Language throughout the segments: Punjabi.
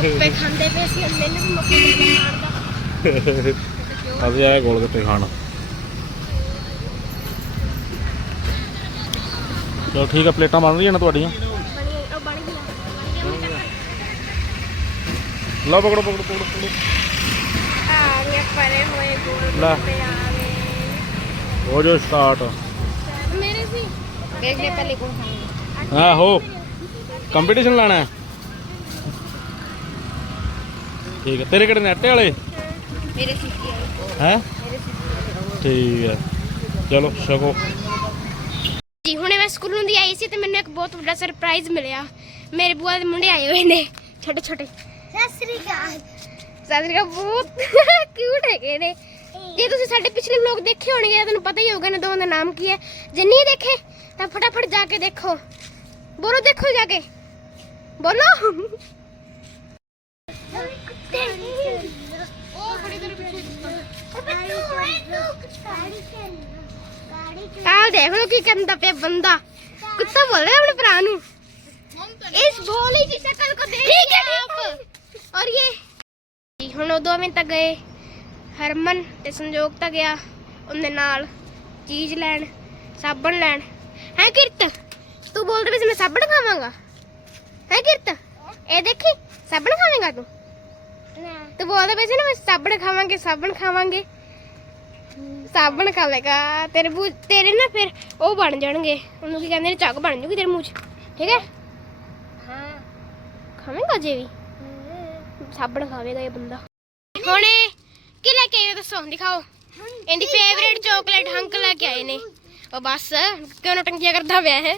ਪੇ ਖਾਂਦੇ ਪਏ ਸੀ ਮੈਨੂੰ ਵੀ ਮੱਕੀ ਦੇ ਮਾਰਦਾ ਅਸੀਂ ਆਏ ਗੋਲ ਗੱਪੇ ਖਾਣ। ਚਲੋ ਠੀਕ ਆ ਪਲੇਟਾਂ ਬਣ ਰਹੀਆਂ ਨੇ ਤੁਹਾਡੀਆਂ। ਬਣੀ ਉਹ ਬਣ ਗਿਆ ਲਓ ਪਕੜੋ ਪਕੜੋ ਪਕੜੋ ਪਕੜੋ। ਆ ਗਏ ਪਰੇ ਹੋਏ ਗੋਲ ਲੈ। ਗੱਪੇ ਆ ਗਏ ਹੋ ਜੋ ਸਟਾਰਟ ਮੇਰੇ ਸੀ। ਦੇਖਦੇ ਪਹਿਲੇ ਕੌਣ ਖਾਏਗਾ ਆਹੋ। ਕੰਪੀਟੀਸ਼ਨ ਲਾਣਾ ਹੈ। ਠੀਕ ਹੈ। ਤੇਰੇ ਕਿਹੜੇ ਨੈਟੇ ਵਾਲੇ? ਮੇਰੇ ਸਿੱਕੀ ਹੈ? ਠੀਕ ਹੈ। ਚਲੋ ਛਕੋ। ਜੀ ਹੁਣੇ ਮੈਂ ਸਕੂਲੋਂ ਦੀ ਆਈ ਸੀ ਤੇ ਮੈਨੂੰ ਇੱਕ ਬਹੁਤ ਵੱਡਾ ਸਰਪ੍ਰਾਈਜ਼ ਮਿਲਿਆ। ਮੇਰੇ ਬੁਆ ਦੇ ਮੁੰਡੇ ਆਏ ਹੋਏ ਨੇ। ਛੋਟੇ ਛੋਟੇ। ਸਤਿ ਸ੍ਰੀ ਅਕਾਲ। ਸਤਿ ਸ੍ਰੀ ਅਕਾਲ ਬਹੁਤ ਕਿਊਟ ਹੈਗੇ ਨੇ। ਜੇ ਤੁਸੀਂ ਸਾਡੇ ਪਿਛਲੇ ਵਲੌਗ ਦੇਖੇ ਹੋਣਗੇ ਤੁਹਾਨੂੰ ਪਤਾ ਹੀ ਹੋਊਗਾ ਇਹਨਾਂ ਦੋਵਾਂ ਦਾ ਨਾਮ ਕੀ ਹੈ। ਜੇ ਨਹੀਂ ਦੇਖੇ ਤਾਂ ਫਟਾਫਟ ਜਾ ਕੇ ਦੇਖੋ। ਬੋਲੋ ਦੇਖੋ ਜਾ ਕੇ। ਬੋਲੋ। ਆਹ ਦੇਖ ਲੋ ਕੀ ਕਹਿੰਦਾ ਪਿਆ ਬੰਦਾ। ਕੁੱਤਾ ਬੋਲ ਰਿਹਾ ਆਪਣੇ ਭਰਾ ਨੂੰ। ਇਸ ਭੋਲੇ ਦੀ ਸ਼ਕਲ ਕੋ ਦੇਖ ਠੀਕ ਹੈ ਆਪ। ਔਰ ਇਹ ਹੁਣ ਉਹ ਦੋਵੇਂ ਤਾਂ ਗਏ। ਹਰਮਨ ਤੇ ਸੰਜੋਗ ਤਾਂ ਗਿਆ ਉਹਦੇ ਨਾਲ। ਚੀਜ਼ ਲੈਣ ਸਾਬਣ ਲੈਣ। ਹੈ ਕਿਰਤ ਤੂੰ ਬੋਲਦੇ ਵੀ ਮੈਂ ਸਾਬਣ ਖਾਵਾਂਗਾ। ਹੈ ਕਿਰਤ ਇਹ ਦੇਖੀ ਸਾਬਣ ਖਾਵੇਂਗਾ ਤੂੰ? ਤੂੰ ਬੋਲਦੇ ਪਏ ਸੀ ਨਾ ਮੈਂ ਸਾਬਣ ਖਾਵਾਂਗੇ ਸਾਬਣ ਖਾਵਾਂਗੇ। ਸਾਬਣ ਖਾਵੇਗਾ ਤੇਰੇ ਮੂੰਹ ਤੇਰੇ ਨਾ ਫਿਰ ਉਹ ਬਣ ਜਾਣਗੇ। ਉਹਨੂੰ ਕੀ ਕਹਿੰਦੇ ਨੇ ਝੱਗ ਬਣ ਜੂਗੀ ਤੇਰੇ ਮੂੰਹ 'ਚ। ਠੀਕ ਹੈ? ਹਾਂ। ਖਾਵੇਂਗਾ ਜੇ ਵੀ। ਸਾਬਣ ਖਾਵੇਗਾ ਇਹ ਬੰਦਾ। ਹੁਣ ਇਹ ਕੀ ਲੈ ਕੇ ਆਏ ਹੋ ਦੱਸੋ ਦਿਖਾਓ। ਇਹਦੀ ਫੇਵਰੇਟ ਚਾਕਲੇਟ ਹੰਕ ਲੈ ਕੇ ਆਏ ਨੇ। ਉਹ ਬਸ ਕਿਉਂ ਨਟੰਗੀਆਂ ਕਰਦਾ ਪਿਆ ਹੈ?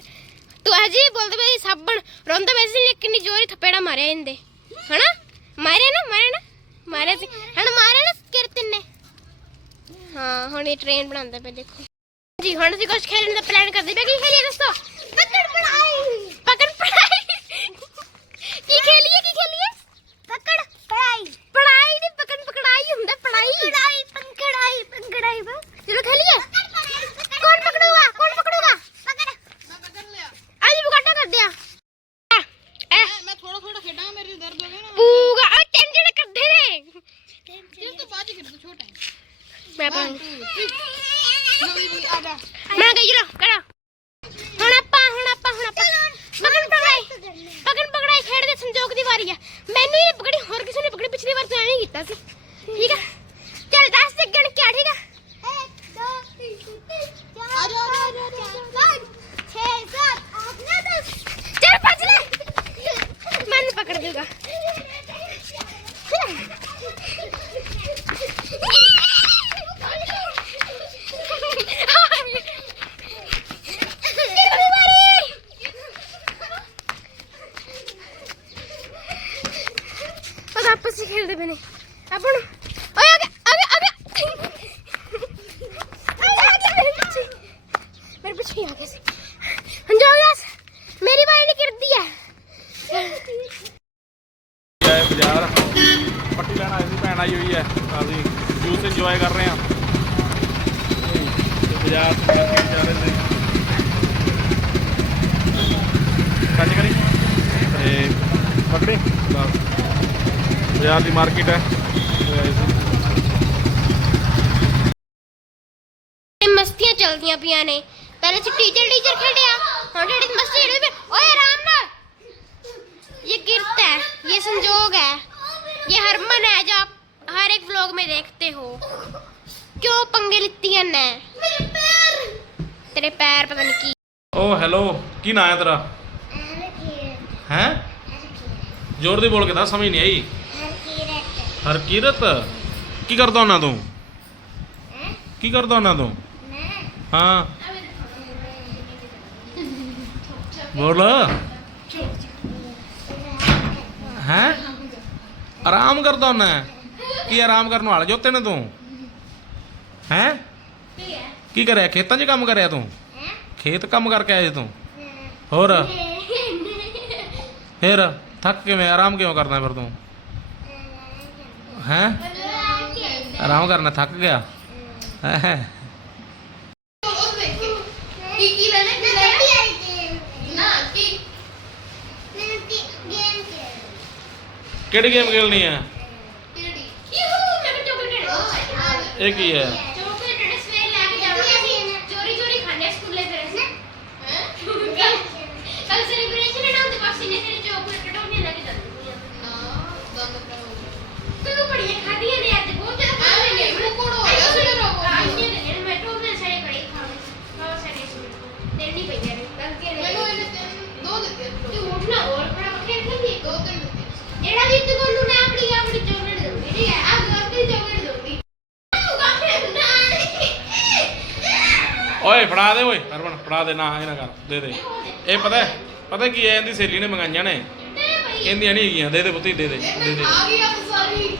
ਤੂੰ ਅਜੇ ਬੋਲਦੇ ਪਈ ਸਾਬਣ ਰੋਂਦਾ ਵੈਸੇ ਨਹੀਂ ਕਿੰਨੀ ਜ਼ੋਰੀ ਥਪੇੜਾ ਮਾਰਿਆ ਇਹਦੇ। ਹਨਾ? ਮਾਰਿਆ ਨਾ ਮਾਰਿਆ ਨਾ ਮਾਰਿਆ ਸੀ ਹਣ ਮਾਰਿਆ ਨਾ ਕਿਰਤਨ ਨੇ ਹਾਂ ਹੁਣ ਇਹ ਟ੍ਰੇਨ ਬਣਾਉਂਦਾ ਪਿਆ ਦੇਖੋ ਜੀ ਹੁਣ ਅਸੀਂ ਕੁਝ ਖੇਲਣ ਦਾ ਪਲਾਨ ਕਰਦੇ ਪਏ ਕੀ ਖੇਲੀਏ ਦੱਸੋ ਪਕੜ ਪੜਾਈ ਪਕੜ ਪੜਾਈ ਕੀ ਖੇਲੀਏ ਕੀ ਖੇਲੀਏ ਪਕੜ ਪੜਾਈ ਪੜਾਈ ਨਹੀਂ ਪਕੜ ਪਕੜਾਈ ਹੁੰਦਾ ਪੜਾਈ ਪੜਾਈ ਪੰਕੜਾਈ ਪੰਕੜਾਈ ਬਸ ਚਲੋ ਖੇਲੀਏ ਕੌਣ ਪਕੜੂਗਾ ਕੌਣ ਪਕੜੂਗਾ ਪਕੜ ਅੱਜ ਬੁਗਾਟਾ ਕਰਦੇ ਆ ਮੈਂ ਥੋੜਾ ਥੋੜਾ ਖੇਡਾਂ ਮੇਰੇ ਦਰਦ ਹੋ ਗਿਆ ਨਾ ਪੂਗਾ ਆ ਤਿੰਨ ਜਣੇ ਕਰਦੇ ਨੇ ਇਸ ਤੋਂ ਬਾਅਦ ਹੀ ਖੇਡ ਤੂੰ ਛੋਟਾ ਹੈ ਮੈਂ ਪਾ ਜਲਦੀ ਵੀ ਆ ਜਾ ਮੈਂ ਗਈ ਜਰਾ, ਕਰਾ। ਹੁਣ ਆਪਾਂ ਹੁਣ ਆਪਾਂ ਹੁਣ ਆਪਾਂ। ਪਕੜ ਪਕੜਾਈ। ਪਕੜ ਪਕੜਾਈ ਖੇਡਦੇ ਸੰਜੋਗ ਦੀ ਵਾਰੀ ਆ। ਮੈਨੂੰ ਇਹ ਪਕੜੀ, ਹੋਰ ਕਿਸੇ ਨੇ ਪਕੜੀ, ਪਿਛਲੀ ਵਾਰ ਤਾਂ ਐਵੇਂ ਕੀਤਾ ਸੀ। ਠੀਕ ਆ ਚੱਲ 10 ਸੈਕਿੰਡ ਕਿਆ ਠੀਕ ਆ 1 2 3 ਆ ਜਾ ਆ ਜਾ ਆ ਜਾ 6 7 8 9 10 ਚੱਲ ਭੱਜ ਲੈ ਮੈਨੂੰ ਪਕੜ ਦੂਗਾ ਉਹ ਤਾਂ ਆਪਸ ਵਿੱਚ ਖੇਡਦੇ ਪਏ ਨੇ। ਆਪਾਂ ਨੂੰ ਓਏ ਆ ਗਿਆ ਆ ਗਿਆ ਆ ਗਿਆ। ਆ ਗਿਆ, ਆ ਗਿਆ। ਮੇਰੇ ਪਿੱਛੇ। ਮੇਰੇ ਪਿੱਛੇ ਹੀ ਆ ਗਿਆ ਸੀ। ਹੰਜੋ ਯਸ ਮੇਰੀ ਬਾਈ ਨੇ ਕਰਦੀ ਹੈ ਆਏ ਬਾਜ਼ਾਰ। ਪੱਟੀ ਲੈਣ ਆਏ ਸੀ ਭੈਣ ਆਈ ਹੋਈ ਹੈ। ਅਸੀਂ ਜੂਸ ਇੰਜੋਏ ਕਰ ਰਹੇ ਹਾਂ। ਤੇ ਬਾਜ਼ਾਰ ਤੋਂ ਮਾਰਕੀਟ ਜਾ ਰਹੇ ਨੇ ਕੱਟ ਕਰੀ ਤੇ ਪਕੜੀ ਬਸ ਬਾਜ਼ਾਰ ਦੀ ਮਾਰਕੀਟ ਹੈ ਤੇ ਆਏ ਸੀ ਇਹ ਮਸਤੀਆਂ ਚੱਲਦੀਆਂ ਪਈਆਂ ਨੇ ਪਹਿਲੇ ਚ ਟੀਚਰ ਟੀਚਰ ਖੇਡਿਆ ਹੁਣ ਜਿਹੜੀ ਮਸਤੀ ਜਿਹੜੀ ਪਈ- ਓਏ ਆਰਾਮ ਨਾਲ ये गिरता है ये संजोग है ये हरमन है जो आप हर एक व्लॉग में देखते हो क्यों पंगे लित्ती है ने तेरे पैर पता नहीं की ਓ ਹੈਲੋ ਕੀ ਨਾਂ ਹੈ ਤੇਰਾ ਹੈ ਜ਼ੋਰ ਦੀ ਬੋਲ ਕੇ ਦੱਸ ਸਮਝ ਨਹੀਂ ਆਈ ਹਰਕੀਰਤ ਕੀ ਕਰਦਾ ਉਹਨਾਂ ਤੂੰ? ਕੀ ਕਰਦਾ ਉਹਨਾਂ ਤੂੰ? ਹਾਂ। ਬੋਲ। ਹੈ? ਆਰਾਮ ਕਰਦਾ ਹੁੰਦਾ ਕੀ ਆਰਾਮ ਕਰਨ ਵਾਲਾ ਜੋਤੇ ਨੇ ਤੂੰ? ਹੈ? ਕੀ ਕਰਿਆ? ਖੇਤਾਂ 'ਚ ਕੰਮ ਕਰਿਆ ਤੂੰ? ਖੇਤ ਕੰਮ ਕਰਕੇ ਆਇਆ ਤੂੰ? ਹੋਰ? ਫਿਰ ਥੱਕ ਕਿਵੇਂ? ਆਰਾਮ ਕਿਉਂ ਕਰਦਾ ਫਿਰ ਤੂੰ? ਹੈ? ਆਰਾਮ ਕਰਨਾ ਥੱਕ ਗਿਆ? ਹੈ ਕਿਹੜੀ ਗੇਮ ਖੇਲਣੀ ਆ? ਇਹ ਕੀ ਹੈ? ਓਏ ਫੜਾ ਦੇ ਓਏ। ਹਰਮਨ ਫੜਾ ਦੇ ਨਾ ਇਹਨਾਂ ਕਰ। ਦੇ ਦੇ। ਇਹ ਪਤਾ ਪਤਾ ਕੀ ਹੈ ਇਹਦੀ ਸਹੇਲੀ ਨੇ ਮੰਗਾਈਆਂ ਨੇ। ਇਹਦੀਆਂ ਨਹੀਂ ਹੈਗੀਆਂ ਦੇ ਦੇ ਪੁੱਤੀ ਦੇ ਦੇ ਦੇ ਦੇ।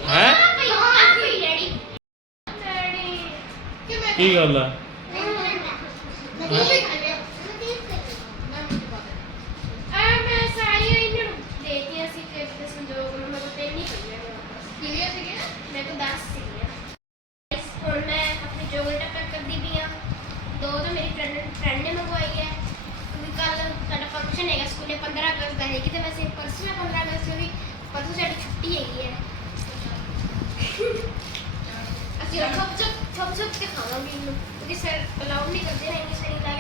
ਹੈ? ਕੀ ਗੱਲ ਆ? 15 ਅਗਸਤ ਦਾ ਹੈਗੀ ਤੇ ਵੈਸੇ ਪਰਸੋਂ ਜਾਂ 15 ਅਗਸਤ ਦੀ ਪਰਸੋਂ ਸਾਡੀ ਛੁੱਟੀ ਹੈਗੀ ਹੈ। ਅਸੀਂ ਛੁਪ ਛੁਪ ਛੁਪ ਸਰ ਅਲਾਉਡ ਨਹੀਂ ਕਰਦੇ ਰਹਿਣਗੇ ਸਹੀ ਲੱਗ।